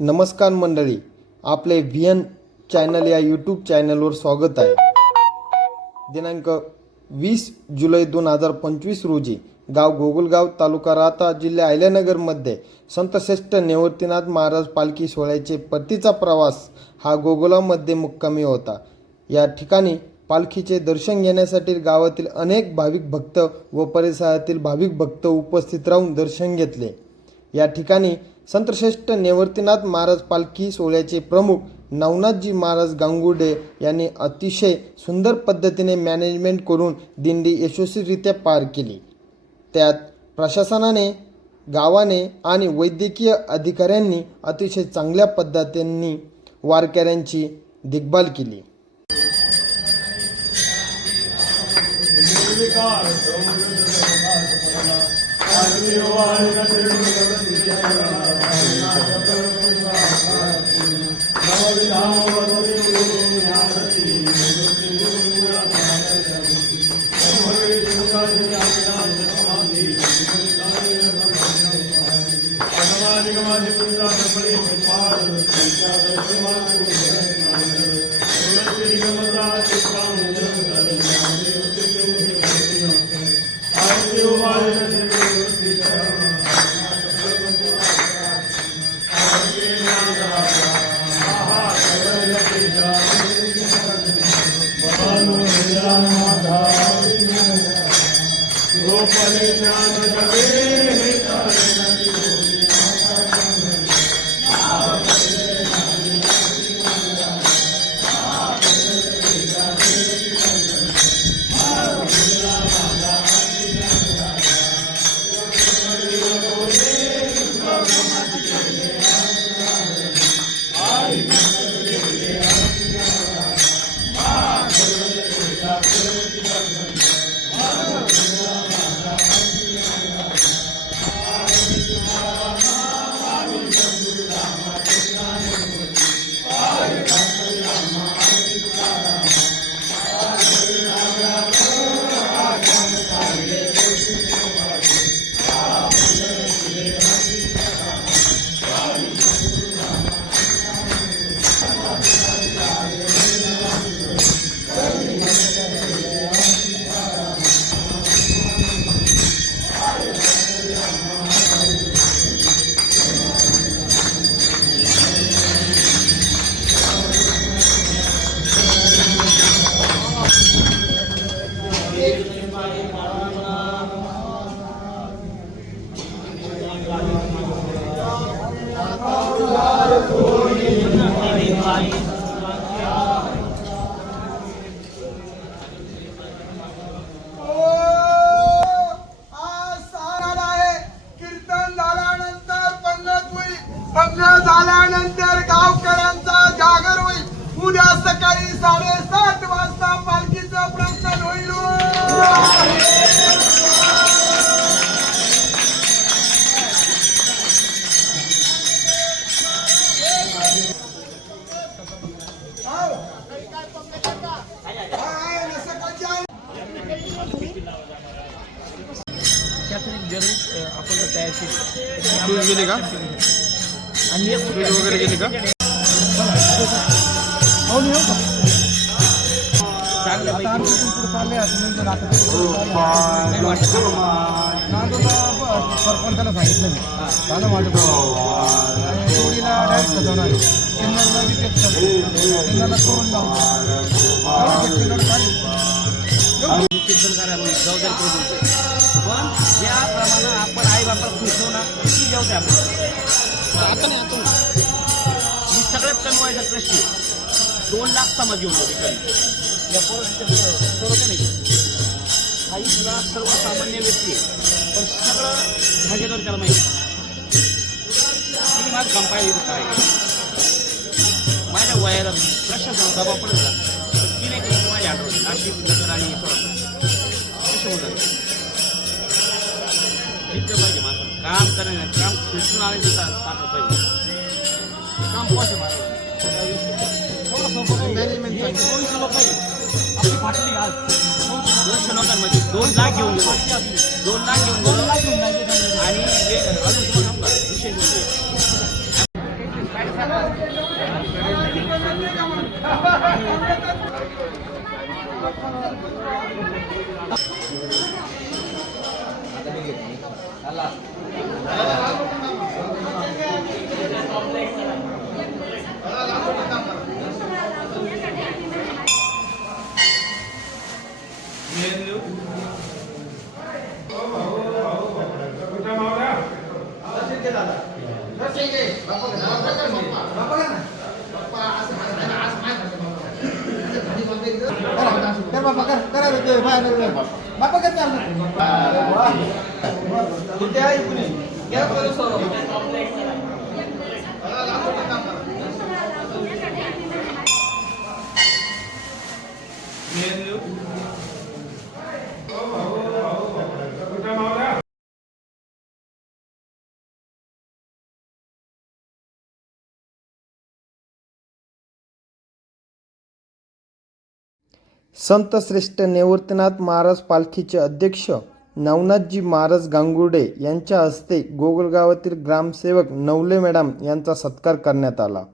नमस्कार मंडळी, आपले VN चॅनल या यूट्यूब चॅनलवर स्वागत आहे. दिनांक 20 जुलै 2025 रोजी गाव गोगलगाव, तालुका राहता, जिल्हा अहिल्यानगरमध्ये संतश्रेष्ठ निवृत्तीनाथ महाराज पालखी सोहळ्याचे परतीचा प्रवास हा गोगलगावमध्ये मुक्कामी होता. या ठिकाणी पालखीचे दर्शन घेण्यासाठी गावातील अनेक भाविक भक्त व परिसरातील भाविक भक्त उपस्थित राहून दर्शन घेतले. या ठिकाणी संतश्रेष्ठ निवृत्तीनाथ महाराज पालखी सोहळ्याचे प्रमुख नवनाथजी महाराज गांगुर्डे यांनी अतिशय सुंदर पद्धतीने मॅनेजमेंट करून दिंडी यशस्वीरित्या पार केली. त्यात प्रशासनाने, गावाने आणि वैद्यकीय अधिकाऱ्यांनी अतिशय चांगल्या पद्धतीने वारकऱ्यांची देखभाल केली. झाल्यानंतर गावकऱ्यांचा जागर होईल. उद्या सकाळी 7:30 वाजता पालखीचं प्रस्थान होईल. आपण तयार तू गेली का आणि एक वगैरे गेली का? सरपंचाला सांगितलं मी झालं माझं जोडीला डायरेक्ट सजवणार करून पण ज्याप्रमाणे आपण आई बापाला खुश होणार ती जेवते आपण ही सगळ्यात कमवायचा प्रश्न 2 लाख समाज घेऊन जाते या परिस्थितीत नाही. काही सुद्धा सर्वसामान्य व्यक्ती पण सगळं भागीदार त्याला माहिती की माझं काम पाहिजे करायचं. माझ्या वयाला प्रशासन दबाव पडत ती नाही केली माझ्या आठवण नाशिक, नगर आणि सोलापूर कसे होतात जितकं पाहिजे माझं काम करायला काम खुशून आले देतात टाकलं पाहिजे काम पोहायचं मला आपली फाटली आज 200 लोकांमध्ये 2 लाख घेऊन 2 लाख घेऊन आणि विषय संत श्रेष्ठ निवृत्तीनाथ महाराज पालखीचे अध्यक्ष नवनाथजी महाराज गांगुर्डे यांच्या हस्ते गोगलगावातील ग्रामसेवक नवले मॅडम यांचा सत्कार करण्यात आला.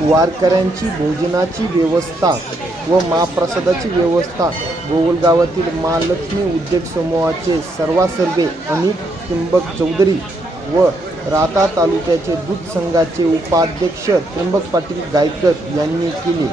वारकऱ्यांची भोजनाची व्यवस्था व महाप्रसादाची व्यवस्था गोगलगावातील महालक्ष्मी उद्योग समूहाचे सर्वासर्वे अनिल त्र्यंबक चौधरी व राहता तालुक्याचे दूध संघाचे उपाध्यक्ष त्र्यंबक पाटील गायकर यांनी केले.